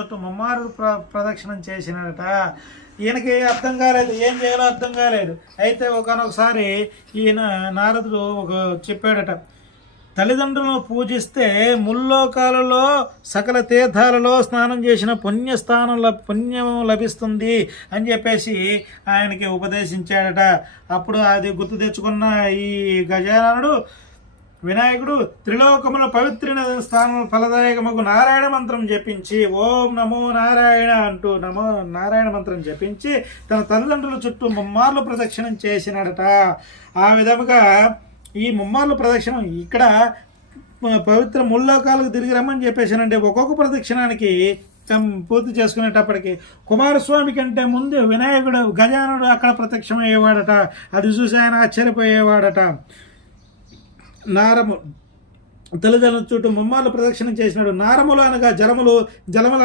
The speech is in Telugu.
చుట్టూ ముమ్మారు ప్రదక్షిణం చేసినాడట. ఈయనకి అర్థం కాలేదు, ఏం చేయాలో అర్థం కాలేదు. అయితే ఒకనొకసారి ఈయన నారదుడు చెప్పాడట, తల్లిదండ్రులను పూజిస్తే ముల్లోకాలలో సకల తీర్థాలలో స్నానం చేసిన పుణ్యం లభిస్తుంది అని చెప్పేసి ఆయనకి ఉపదేశించాడట. అప్పుడు అది గుర్తు తెచ్చుకున్న ఈ గజాననుడు వినాయకుడు త్రిలోకముల పవిత్ర స్థానం ఫలదాయకముకు నారాయణ మంత్రం జపించి ఓం నమో నారాయణ అంటూ నమో నారాయణ మంత్రం జపించి తన తల్లిదండ్రుల చుట్టూ ముమ్మార్లు ప్రదక్షిణం చేసినాడట. ఆ విధముగా ఈ ముమ్మార్లు ప్రదక్షిణం ఇక్కడ పవిత్ర ముల్లోకాలకు తిరిగి రమ్మని చెప్పేసానంటే ఒక్కొక్క ప్రదక్షిణానికి పూర్తి చేసుకునేటప్పటికి కుమారస్వామి కంటే ముందు వినాయకుడు గజానుడు అక్కడ ప్రత్యక్షమయ్యేవాడట. అది చూసి ఆయన ఆశ్చర్యపోయేవాడట. తల్లిదండ్రుల చుట్టూ ముమ్మార్లు ప్రదక్షిణం చేసినాడు. నారములు అనగా జలముల